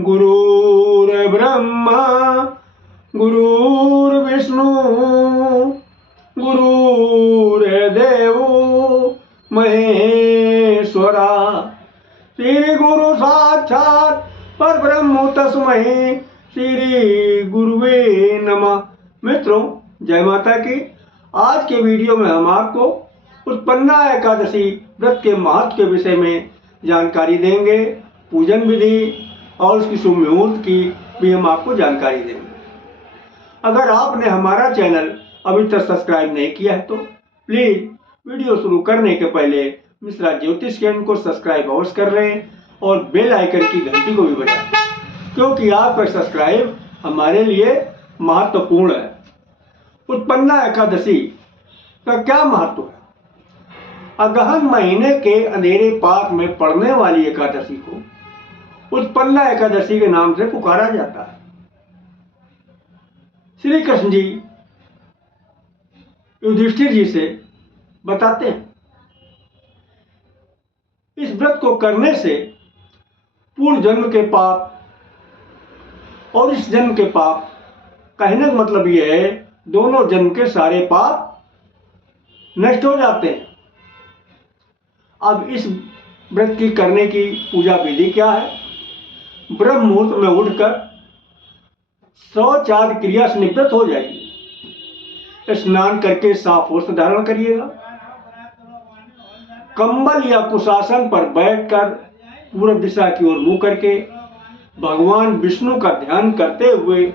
गुरुर्ब्रह्मा गुरुर्विष्णु गुरुर्देवो महेश्वरा। श्री गुरु साक्षात परब्रह्म तस्मै श्री गुरुवे नमः। मित्रों, जय माता की। आज के वीडियो में हम आपको उत्पन्ना एकादशी व्रत के महत्व के विषय में जानकारी देंगे। पूजन विधि और उसकी शुभ मुहूर्त की भी हम आपको जानकारी देंगे। अगर आपने हमारा चैनल अभी तक सब्सक्राइब नहीं किया है तो प्लीज वीडियो शुरू करने के पहले मिश्रा ज्योतिष चैनल को सब्सक्राइब अवश्य कर लें और बेल आइकन की घंटी को भी बजाएं, क्योंकि आपका सब्सक्राइब हमारे लिए महत्वपूर्ण है। उत्पन्ना एकादशी का क्या महत्व है? अगहन महीने के अंधेरे पाक में पड़ने वाली एकादशी को उत्पन्ना एकादशी के नाम से पुकारा जाता है। श्री कृष्ण जी युधिष्ठिर जी से बताते हैं, इस व्रत को करने से पूर्व जन्म के पाप और इस जन्म के पाप, कहने का मतलब यह है दोनों जन्म के सारे पाप नष्ट हो जाते हैं। अब इस व्रत की करने की पूजा विधि क्या है? ब्रह्म मुहूर्त में उठकर शौच आदि क्रिया से निवृत्त हो जाइए। स्नान करके साफ वस्त्र धारण करिएगा। कंबल या कुशासन पर बैठकर पूर्व दिशा की ओर मुंह करके भगवान विष्णु का ध्यान करते हुए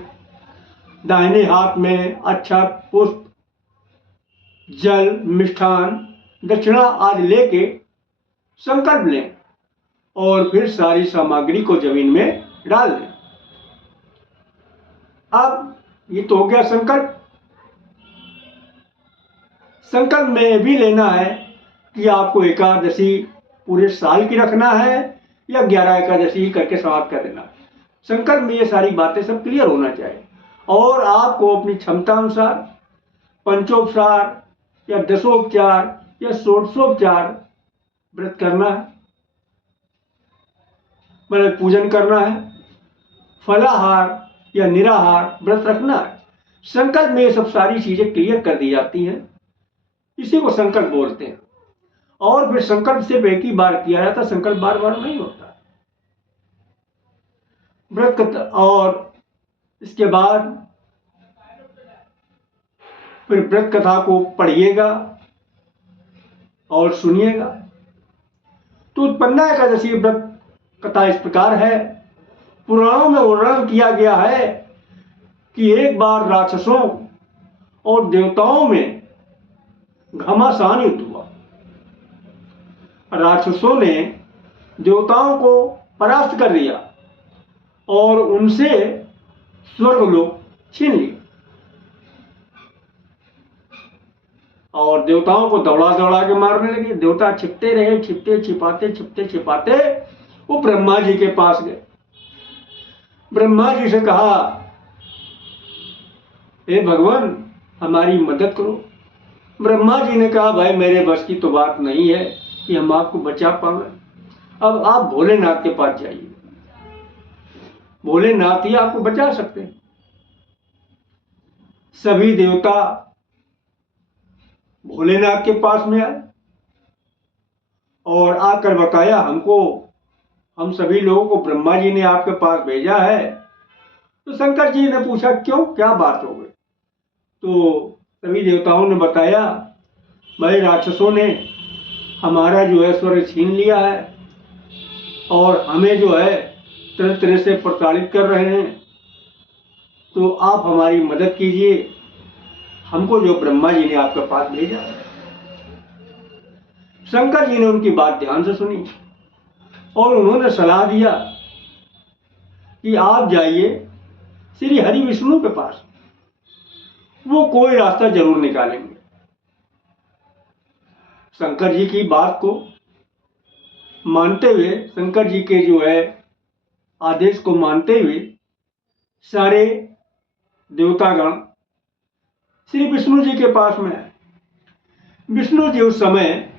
दाहिने हाथ में अच्छा पुष्प, जल, मिष्ठान, दक्षिणा आदि लेके संकल्प लें और फिर सारी सामग्री को जमीन में डाल दें। अब ये तो हो गया संकल्प। संकल्प में भी लेना है कि आपको एकादशी पूरे साल की रखना है या 11 एकादशी करके समाप्त कर देना है। संकल्प में ये सारी बातें सब क्लियर होना चाहिए और आपको अपनी क्षमता अनुसार पंचोपचार या दशोपचार या षोडशोपचार व्रत करना है, मतलब पूजन करना है, फलाहार या निराहार व्रत रखना है। संकल्प में ये सब सारी चीजें क्लियर कर दी जाती हैं। इसी को संकल्प बोलते हैं। और फिर संकल्प सिर्फ एक ही बार किया जाता, संकल्प बार बार नहीं होता। व्रत और इसके बाद फिर व्रत कथा को पढ़िएगा और सुनिएगा। तो उत्पन्ना एकादशी व्रत कथा इस प्रकार है। पुराणों में वर्णन किया गया है कि एक बार राक्षसों और देवताओं में घमासान युद्ध हुआ। राक्षसों ने देवताओं को परास्त कर दिया और उनसे स्वर्गलोक छीन लिया और देवताओं को दौड़ा दौड़ा के मारने लगे। देवता छिपते रहे, छिपते छिपाते वो ब्रह्मा जी के पास गए। ब्रह्मा जी से कहा, हे भगवान हमारी मदद करो। ब्रह्मा जी ने कहा, भाई मेरे बस की तो बात नहीं है कि हम आपको बचा पाएंगे। अब आप भोलेनाथ के पास जाइए, भोलेनाथ ही आपको बचा सकते हैं। सभी देवता भोलेनाथ के पास में आए और आकर बताया, हम सभी लोगों को ब्रह्मा जी ने आपके पास भेजा है। तो शंकर जी ने पूछा, क्यों, क्या बात हो गई? तो सभी देवताओं ने बताया, भाई राक्षसों ने हमारा जो है स्वर्ग छीन लिया है और हमें जो है तरह तरह से प्रताड़ित कर रहे हैं। तो आप हमारी मदद कीजिए, हमको जो ब्रह्मा जी ने आपके पास भेजा है। शंकर जी ने उनकी बात ध्यान से सुनी और उन्होंने सलाह दिया कि आप जाइए श्री हरि विष्णु के पास, वो कोई रास्ता जरूर निकालेंगे। शंकर जी की बात को मानते हुए, शंकर जी के जो है आदेश को मानते हुए सारे देवतागण श्री विष्णु जी के पास में आए। विष्णु जी उस समय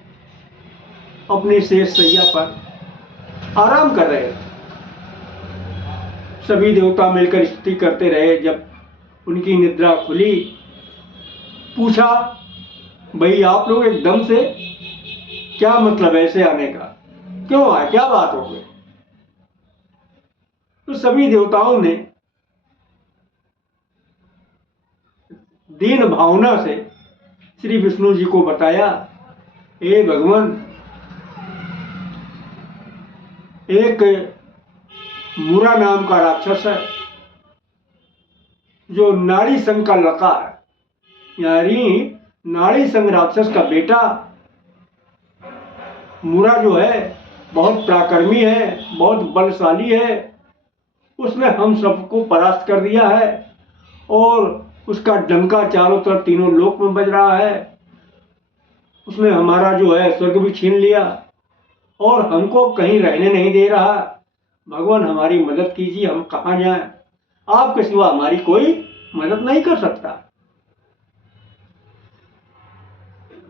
अपनी शेष शैया पर आराम कर रहे थे। सभी देवता मिलकर स्तुति करते रहे। जब उनकी निद्रा खुली, पूछा, भाई आप लोग एकदम से क्या मतलब ऐसे आने का, क्यों आए, क्या बात हो गई? तो सभी देवताओं ने दीन भावना से श्री विष्णु जी को बताया, हे भगवान, एक मुरा नाम का राक्षस है जो नाड़ी संघ का लड़का है, यानी नाड़ी संघ राक्षस का बेटा मुरा जो है बहुत पराक्रमी है, बहुत बलशाली है। उसने हम सबको परास्त कर दिया है और उसका डंका चारों तरफ तीनों लोक में बज रहा है। उसने हमारा जो है स्वर्ग भी छीन लिया और हमको कहीं रहने नहीं दे रहा। भगवान हमारी मदद कीजिए, हम कहाँ जाएं? आपके सिवा हमारी कोई मदद नहीं कर सकता।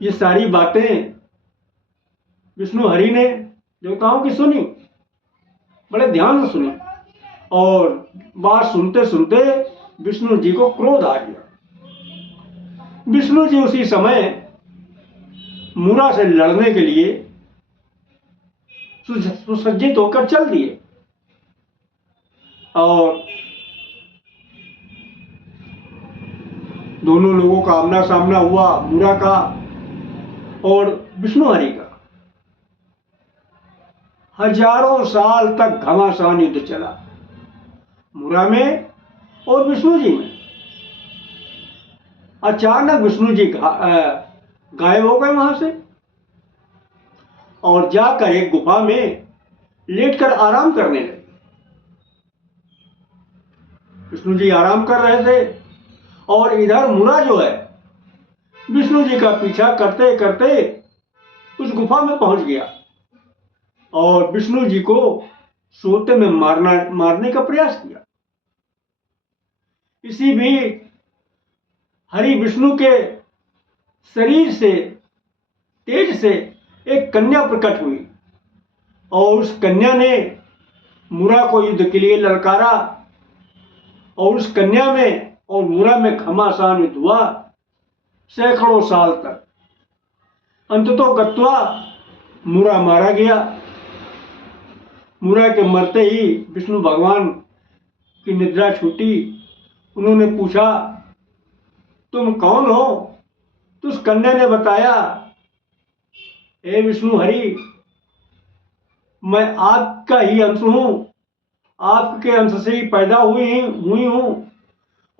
ये सारी बातें विष्णु हरि ने देवताओं की सुनी, बड़े ध्यान से सुनी, और बात सुनते सुनते विष्णु जी को क्रोध आ गया। विष्णु जी उसी समय मुरा से लड़ने के लिए सुसज्जित होकर चल दिए और दोनों लोगों का आमना सामना हुआ, मुरा का और विष्णु हरि का। हजारों साल तक घमासान युद्ध चला, मुरा में और विष्णु जी में। अचानक विष्णु जी गायब हो गए वहां से और जाकर एक गुफा में लेटकर आराम करने लगे। विष्णु जी आराम कर रहे थे और इधर मुरा जो है विष्णु जी का पीछा करते करते उस गुफा में पहुंच गया और विष्णु जी को सोते में मारने का प्रयास किया। इसी बीच हरि विष्णु के शरीर से तेज से एक कन्या प्रकट हुई और उस कन्या ने मुरा को युद्ध के लिए ललकारा और उस कन्या में और मुरा में घमासान युद्ध हुआ सैकड़ों साल तक। अंततः गत्वा मुरा मारा गया। मुरा के मरते ही विष्णु भगवान की निद्रा छूटी। उन्होंने पूछा, तुम कौन हो? तो उस कन्या ने बताया, हे विष्णु हरि, मैं आपका ही अंश हूं, आपके अंश से ही पैदा हुई हूं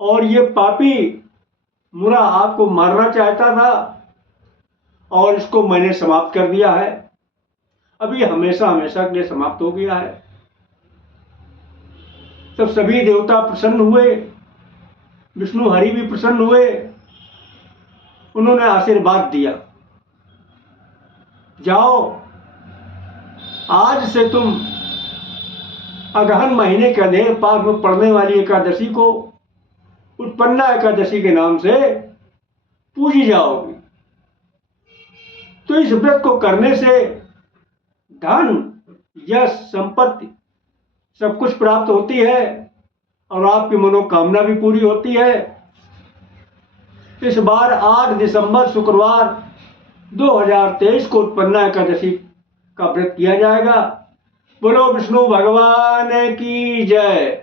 और ये पापी मुरा आपको मारना चाहता था और इसको मैंने समाप्त कर दिया है। अभी हमेशा हमेशा के लिए समाप्त हो गया है। तब सभी देवता प्रसन्न हुए, विष्णु हरि भी प्रसन्न हुए। उन्होंने आशीर्वाद दिया, जाओ आज से तुम अगहन महीने के अंधेर पाद में पड़ने वाली एकादशी को उत्पन्ना एकादशी के नाम से पूजी जाओगी। तो इस व्रत को करने से धन, यश, संपत्ति सब कुछ प्राप्त होती है और आपकी मनोकामना भी पूरी होती है। इस बार 8 दिसंबर शुक्रवार 2023 को उत्पन्ना एकादशी का व्रत किया जाएगा। बोलो विष्णु भगवान की जय।